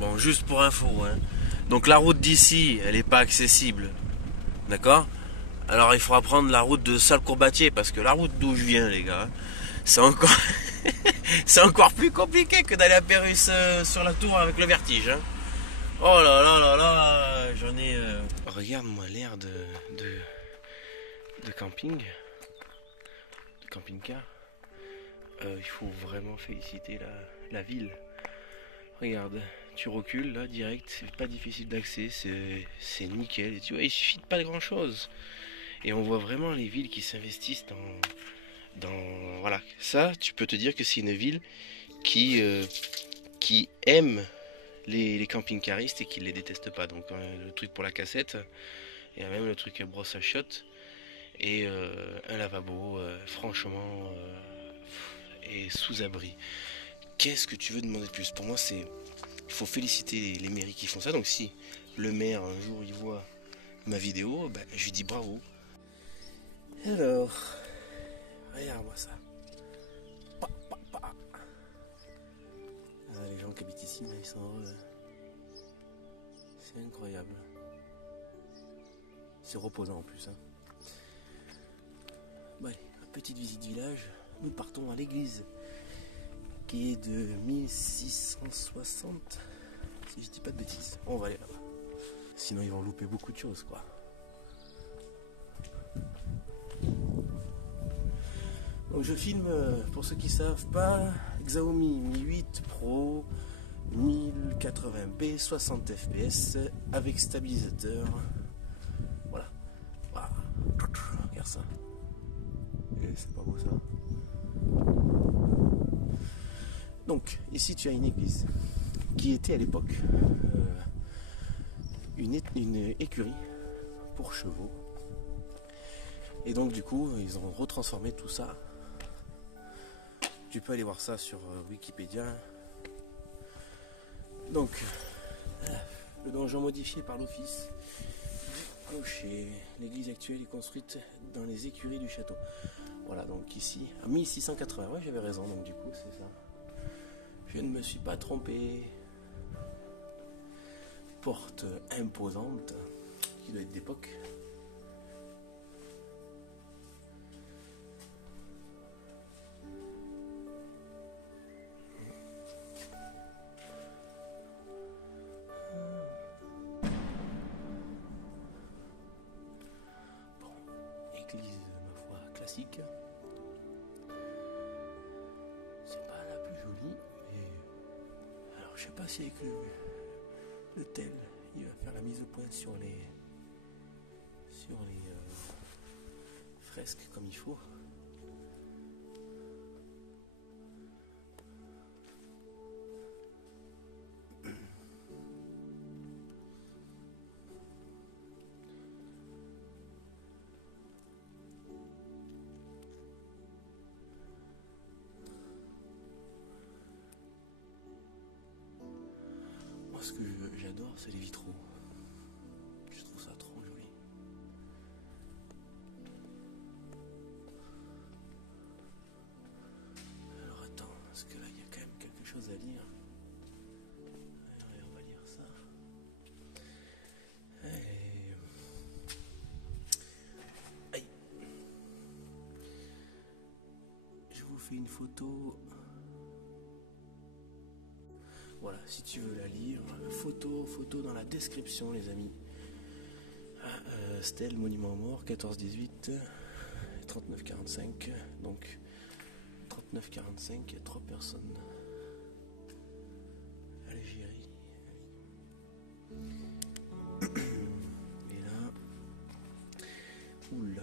Bon, juste pour info, hein. Donc la route d'ici, elle n'est pas accessible. D'accord? Alors il faudra prendre la route de Salcourбатье, parce que la route d'où je viens, les gars, c'est encore, c'est encore plus compliqué que d'aller à Pérus sur la tour avec le vertige. Hein. Oh là là là là, j'en ai. Regarde-moi l'air de camping, de camping-car. Il faut vraiment féliciter la ville. Regarde, tu recules là direct, c'est pas difficile d'accès, c'est nickel. Et tu vois, il suffit de pas grand chose. Et on voit vraiment les villes qui s'investissent voilà. Ça, tu peux te dire que c'est une ville qui aime les camping-caristes et qui les déteste pas. Donc le truc pour la cassette, il y a même le truc brosse à chiottes et un lavabo, franchement, et sous abri. Qu'est-ce que tu veux demander de plus? Pour moi, il faut féliciter les mairies qui font ça. Donc si le maire un jour il voit ma vidéo, ben, je lui dis bravo. Alors, regarde-moi ça. Pa, pa, pa. Ah, les gens qui habitent ici, là, ils sont heureux. C'est incroyable. C'est reposant en plus. Hein. Bon, allez, petite visite village. Nous partons à l'église qui est de 1660. Si je dis pas de bêtises, on va aller là-bas. Sinon, ils vont louper beaucoup de choses, quoi. Donc je filme, pour ceux qui ne savent pas, Xiaomi Mi 8 Pro 1080p 60 fps avec stabilisateur. Voilà. Voilà. Regarde ça. C'est pas beau ça. Donc ici tu as une église qui était à l'époque une écurie pour chevaux. Et donc du coup ils ont retransformé tout ça. Tu peux aller voir ça sur Wikipédia. Donc, le donjon modifié par l'office du clocher. L'église actuelle est construite dans les écuries du château. Voilà, donc ici, à 1680. Ouais, j'avais raison, donc du coup, c'est ça. Je ne me suis pas trompé. Porte imposante, qui doit être d'époque. Église, ma foi, classique. C'est pas la plus jolie, mais alors je sais pas si avec le tel, il va faire la mise au point sur les fresques comme il faut. Ce que j'adore, c'est les vitraux. Je trouve ça trop joli. Alors attends, parce que là il y a quand même quelque chose à lire. Allez, on va lire ça. Allez. Aïe. Je vous fais une photo. Voilà, si tu veux la lire, photo dans la description, les amis. Stèle, monument aux morts, 14-18, 39-45. Donc, 39-45, il y a 3 personnes. Algérie. Et là, oula.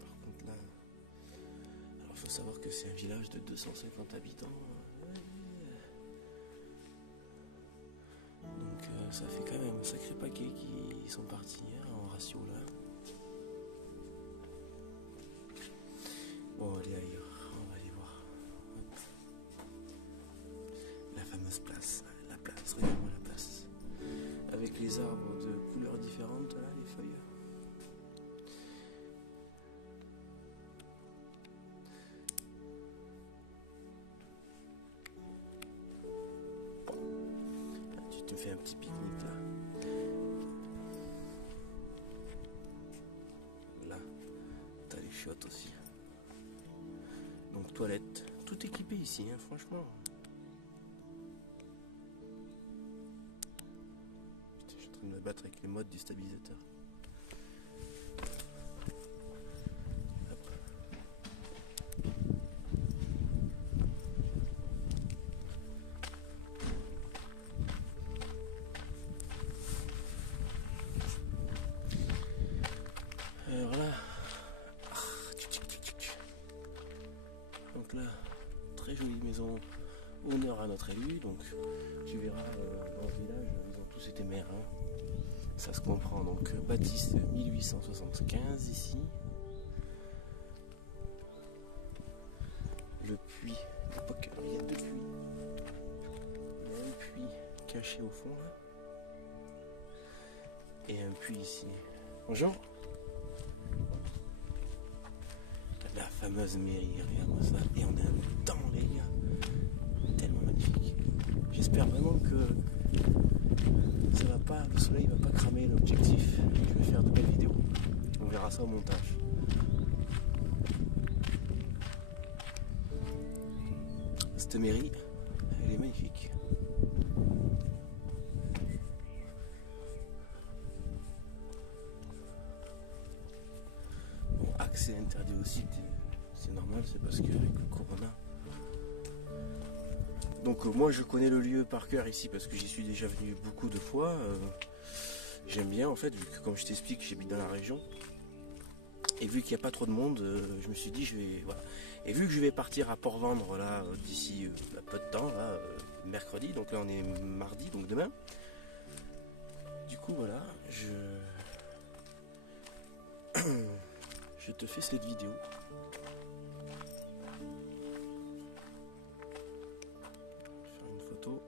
Par contre, là, alors il faut savoir que c'est un village de 250 habitants. Ça fait quand même un sacré paquet qui sont partis en ratio là. Bon, allez ailleurs, on va aller voir. Hop. La fameuse place, la place, regarde-moi la place. Avec les arbres de couleurs différentes, là, les feuilles. te fais un petit pique-nique là. Là, t'as les chiottes aussi. Donc toilette, tout équipé ici, hein, franchement. Putain, je suis en train de me battre avec les modes du stabilisateur. Alors là, donc là, très jolie maison, honneur à notre élu. Donc tu verras dans ce village, ils ont tous été maires, hein. Ça se comprend. Donc bâtisse 1875 ici. Le puits, l'époque, il y a deux puits. Il y a un puits caché au fond là. Et un puits ici. Bonjour. La fameuse mairie, regarde-moi ça. Et on a un temps, les gars. Tellement magnifique. J'espère vraiment que ça va pas, le soleil va pas cramer l'objectif. Je vais faire de belles vidéos. On verra ça au montage. Cette mairie, elle est magnifique. Bon, accès interdit aussi, c'est normal, c'est parce qu'avec le corona. Donc moi je connais le lieu par cœur ici parce que j'y suis déjà venu beaucoup de fois. J'aime bien en fait, vu que comme je t'explique, j'habite dans la région. Et vu qu'il n'y a pas trop de monde, je me suis dit je vais. Voilà. Et vu que je vais partir à Port-Vendre là d'ici peu de temps, là, mercredi, donc là on est mardi, donc demain. Du coup voilà, je te fais cette vidéo. Faire une photo.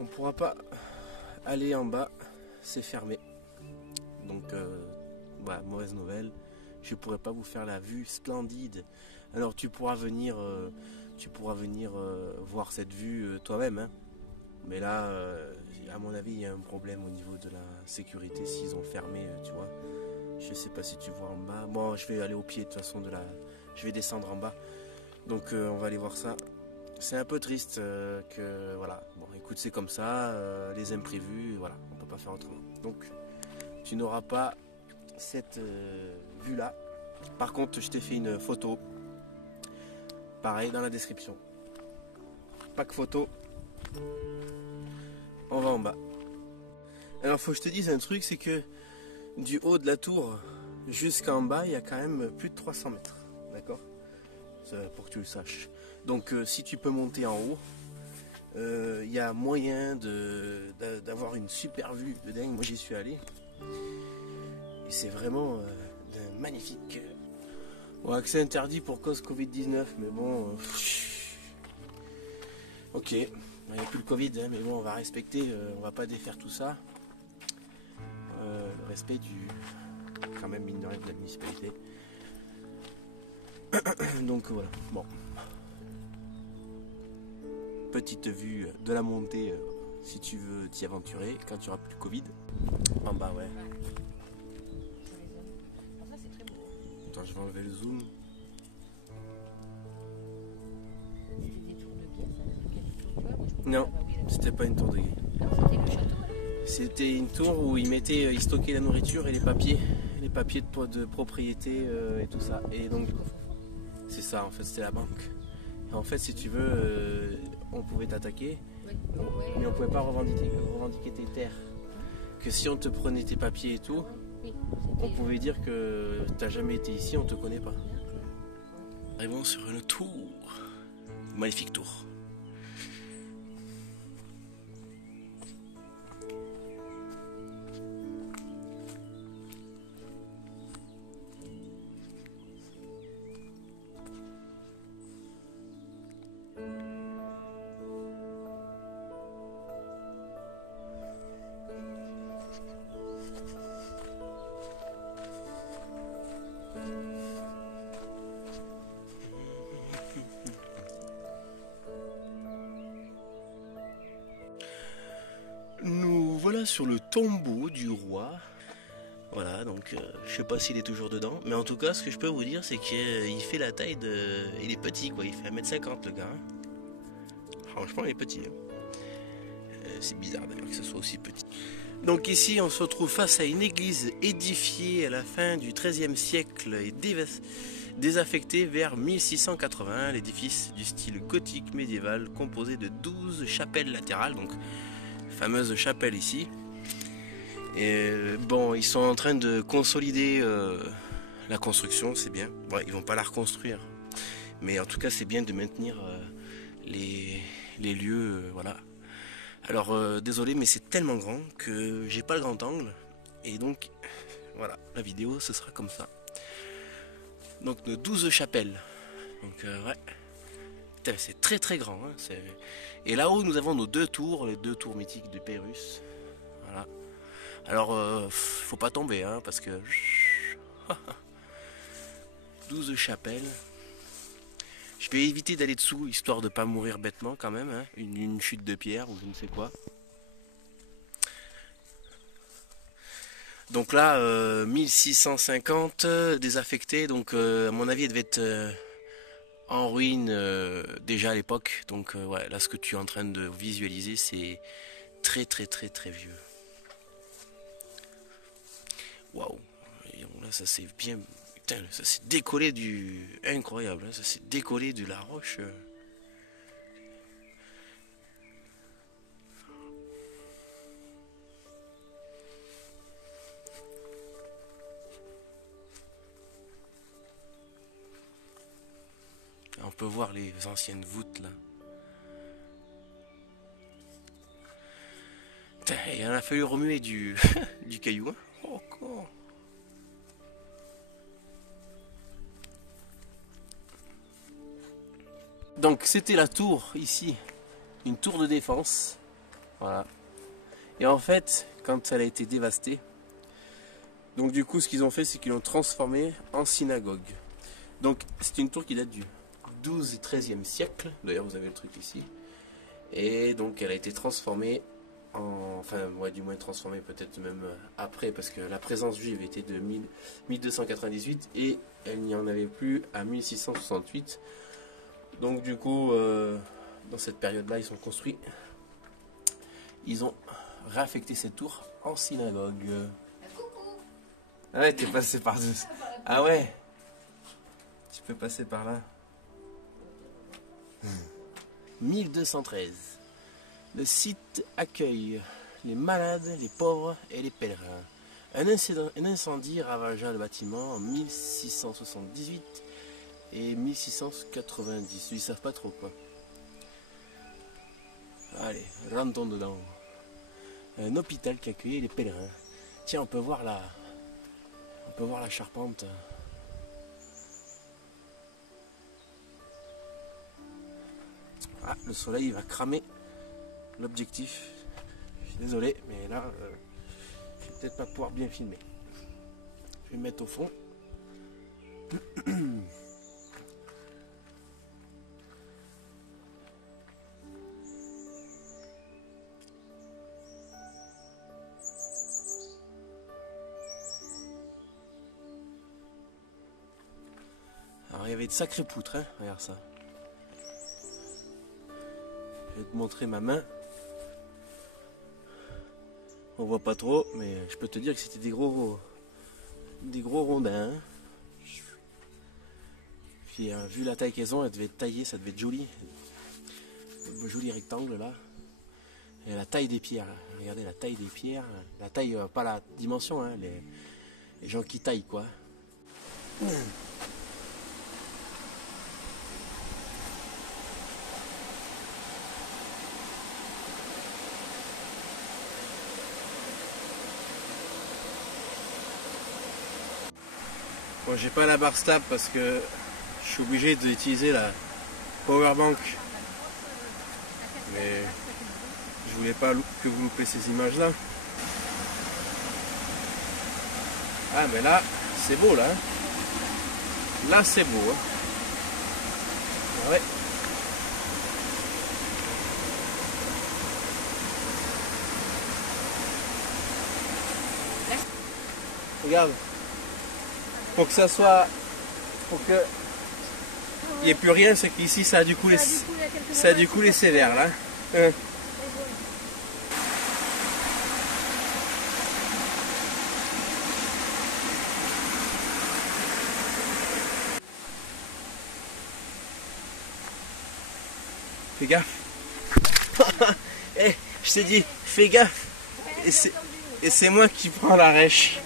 On pourra pas aller en bas, c'est fermé. Donc voilà, mauvaise nouvelle. Je pourrais pas vous faire la vue splendide. Alors tu pourras venir voir cette vue toi-même, hein. Mais là, à mon avis, il y a un problème au niveau de la sécurité s'ils ont fermé, tu vois. Je sais pas si tu vois en bas. Bon, je vais aller au pied de toute façon de la. Je vais descendre en bas. Donc on va aller voir ça. C'est un peu triste que voilà. Bon, écoute, c'est comme ça, les imprévus, voilà, on peut pas faire autrement. Donc tu n'auras pas cette vue là. Par contre, je t'ai fait une photo. Pareil dans la description. Pack photo. On va en bas. Alors faut que je te dise un truc, c'est que du haut de la tour jusqu'en bas, il y a quand même plus de 300 mètres. D'accord ? Pour que tu le saches. Donc si tu peux monter en haut, il y a moyen d'avoir une super vue de dingue. Moi j'y suis allé. Et c'est vraiment magnifique. Bon, accès interdit pour cause Covid-19, mais bon... ok, il n'y a plus le Covid, hein, mais bon, on va respecter, on va pas défaire tout ça. Le respect du... quand même, mine de rien, de la municipalité. Donc voilà, bon. Petite vue de la montée, si tu veux t'y aventurer, quand tu auras plus le Covid. En bas, ouais. Attends, je vais enlever le zoom. Non, c'était pas une tour de guet. C'était une tour où ils stockaient la nourriture et les papiers de propriété et tout ça. Et donc, c'est ça, en fait, c'était la banque. Et en fait, si tu veux, on pouvait t'attaquer, mais on pouvait pas revendiquer tes terres. Que si on te prenait tes papiers et tout, on pouvait dire que t'as jamais été ici, on te connaît pas. Arrivons sur une tour, magnifique tour. voilà sur le tombeau du roi. Voilà, donc je sais pas s'il est toujours dedans, mais en tout cas, ce que je peux vous dire, c'est qu'il fait la taille de... Il est petit, quoi, il fait 1m50 le gars. Franchement, il est petit. C'est bizarre d'ailleurs que ce soit aussi petit. Donc ici, on se retrouve face à une église édifiée à la fin du XIIIe siècle et désaffectée vers 1680. L'édifice du style gothique médiéval composé de 12 chapelles latérales, donc fameuse chapelle ici. Et bon, ils sont en train de consolider la construction, c'est bien. Bon, ils vont pas la reconstruire, mais en tout cas c'est bien de maintenir les lieux, voilà. Alors désolé, mais c'est tellement grand que j'ai pas le grand angle, et donc voilà, la vidéo ce sera comme ça. Donc de 12 chapelles, donc ouais, c'est très très grand, hein, et là-haut nous avons nos deux tours, les deux tours mythiques de Pérus, voilà. Alors, faut pas tomber, hein, parce que 12 chapelles. Je vais éviter d'aller dessous, histoire de pas mourir bêtement quand même, hein. Une chute de pierre ou je ne sais quoi. Donc là, 1650, désaffecté, donc à mon avis, elle devait être en ruine déjà à l'époque. Donc ouais, là, ce que tu es en train de visualiser, c'est très très très très vieux. Waouh, là ça c'est bien, putain, ça s'est décollé du, incroyable, hein, ça s'est décollé de la roche. On peut voir les anciennes voûtes là. Putain, il en a fallu remuer du, du caillou, hein. Oh, quoi. Donc c'était la tour ici, une tour de défense, voilà. Et en fait, quand elle a été dévastée, donc du coup ce qu'ils ont fait, c'est qu'ils l'ont transformée en synagogue. Donc c'est une tour qui date du 12 et 13e siècle, d'ailleurs vous avez le truc ici. Et donc elle a été transformée en, enfin ouais, du moins transformée peut-être même après, parce que la présence juive était de 1298 et elle n'y en avait plus à 1668. Donc du coup, dans cette période-là, ils sont construits. Ils ont réaffecté cette tour en synagogue. Ah ouais, t'es passé par deux. Ah ouais, tu peux passer par là. 1213. Le site accueille les malades, les pauvres et les pèlerins. Un incendie ravagea le bâtiment en 1678 et 1690. Ils savent pas trop quoi. Allez, rentrons dedans. Un hôpital qui accueillait les pèlerins. Tiens, on peut voir la charpente. Ah, le soleil va cramer l'objectif. Je suis désolé, mais là, je vais peut-être pas pouvoir bien filmer. Je vais me mettre au fond. Alors il y avait de sacrées poutres, hein, regarde ça. Je vais te montrer ma main. On voit pas trop, mais je peux te dire que c'était des gros rondins. Hein. Puis vu la taille qu'elles ont, elles devaient être taillées, ça devait être joli. Un joli rectangle là. Et la taille des pierres, regardez la taille des pierres. La taille, pas la dimension, hein, les gens qui taillent quoi. Bon, j'ai pas la barre stable parce que je suis obligé d'utiliser la power bank. Mais je voulais pas que vous loupez ces images là. Ah mais là, c'est beau là. Là c'est beau. Hein. Ouais. Regarde. Pour que ça soit... Pour que... Il n'y ait plus rien, c'est qu'ici ça a du coup les sévères là. Fais gaffe. Eh, je t'ai dit, fais gaffe. Et c'est moi qui prends la rêche.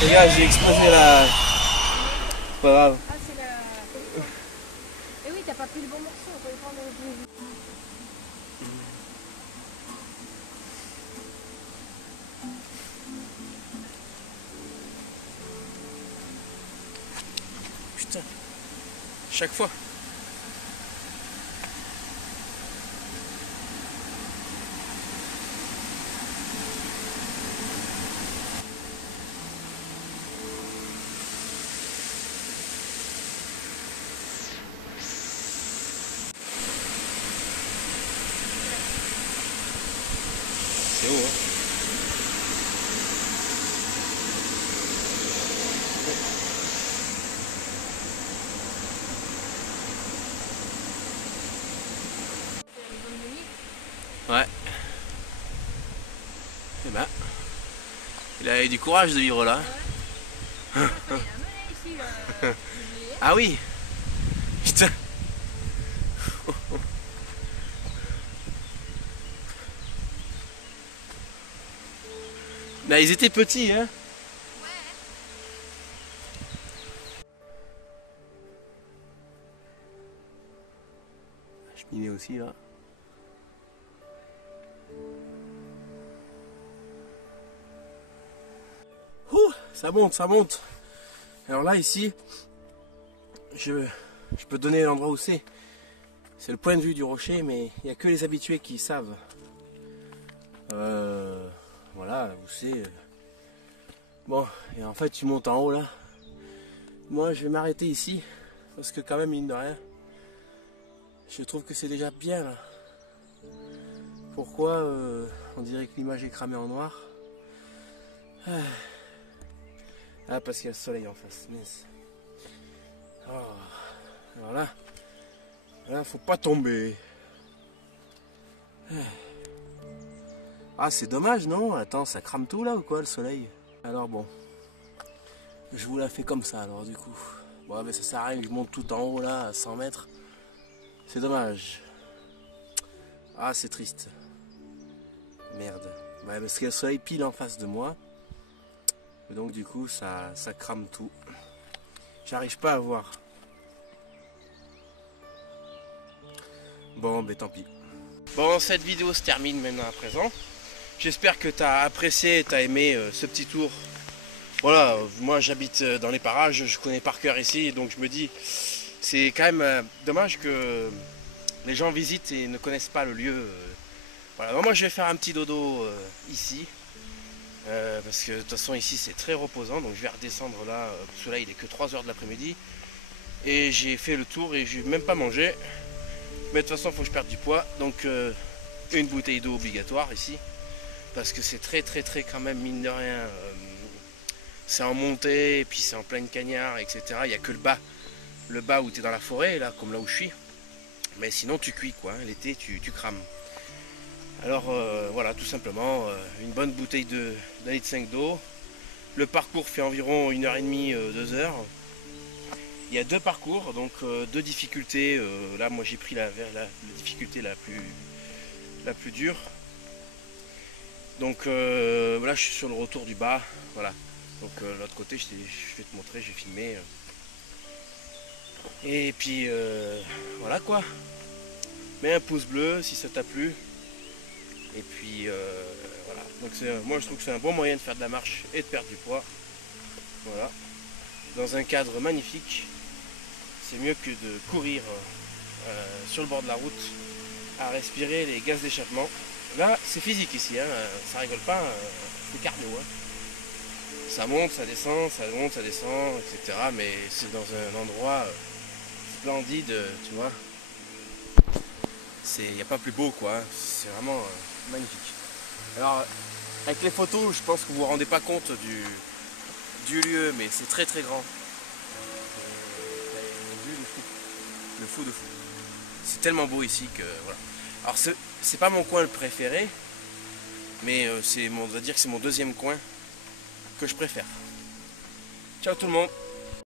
Les gars, j'ai explosé la... C'est pas grave. Ah, c'est la... Eh oui, t'as pas pris le bon morceau, on peut le prendre au bout. Putain. Chaque fois. C'est haut, hein. Ouais. Eh ben, il a eu du courage de vivre là. Ah oui. Putain. Là, ils étaient petits, hein. Cheminée aussi, là. Ouh, ça monte, ça monte. Alors là, ici, je peux te donner l'endroit où c'est. C'est le point de vue du rocher, mais il n'y a que les habitués qui savent. Voilà, où c'est. Bon, et en fait, tu montes en haut là. Moi, je vais m'arrêter ici, parce que quand même, mine de rien, je trouve que c'est déjà bien là. Pourquoi on dirait que l'image est cramée en noir? Ah, parce qu'il y a le soleil en face. Mince. Oh. Alors là, faut pas tomber. Ah, c'est dommage, non? Attends, ça crame tout là ou quoi, le soleil? Alors bon, je vous la fais comme ça alors du coup. Bon, mais ça sert à rien que je monte tout en haut là, à 100 mètres. C'est dommage. Ah, c'est triste. Merde. Ouais, parce qu'il y a le soleil pile en face de moi. Et donc du coup, ça crame tout. J'arrive pas à voir. Bon, ben tant pis. Bon, cette vidéo se termine maintenant à présent. J'espère que tu as apprécié et tu as aimé ce petit tour. Voilà, moi j'habite dans les parages, je connais par cœur ici, donc je me dis, c'est quand même dommage que les gens visitent et ne connaissent pas le lieu. Voilà, donc moi je vais faire un petit dodo ici, parce que de toute façon ici c'est très reposant, donc je vais redescendre là, parce que là il est que 3 h de l'après-midi. Et j'ai fait le tour et je n'ai même pas mangé. Mais de toute façon il faut que je perde du poids, donc une bouteille d'eau obligatoire ici. Parce que c'est très quand même, mine de rien, c'est en montée et puis c'est en pleine cagnard, etc. Il n'y a que le bas où tu es dans la forêt, là, comme là où je suis. Mais sinon tu cuis quoi, hein. L'été tu crames. Alors voilà, tout simplement, une bonne bouteille d'un litre 5 d'eau. Le parcours fait environ 1h30, 2 heures. Il y a 2 parcours, donc 2 difficultés. Là moi j'ai pris la difficulté la plus dure. Donc là je suis sur le retour du bas, voilà. Donc l'autre côté je vais te montrer, j'ai filmé. Et puis voilà quoi. Mets un pouce bleu si ça t'a plu. Et puis voilà. Donc moi je trouve que c'est un bon moyen de faire de la marche et de perdre du poids. Voilà. Dans un cadre magnifique. C'est mieux que de courir sur le bord de la route à respirer les gaz d'échappement. Là, c'est physique ici, hein, ça rigole pas, c'est cardio. Hein. Ça monte, ça descend, ça monte, ça descend, etc. Mais c'est dans un endroit splendide, tu vois. Il n'y a pas plus beau, quoi. Hein. C'est vraiment magnifique. Alors, avec les photos, je pense que vous ne vous rendez pas compte du lieu, mais c'est très très grand. Le fou de fou. C'est tellement beau ici que voilà. Alors c'est pas mon coin le préféré, mais on va dire que c'est mon deuxième coin que je préfère. Ciao tout le monde.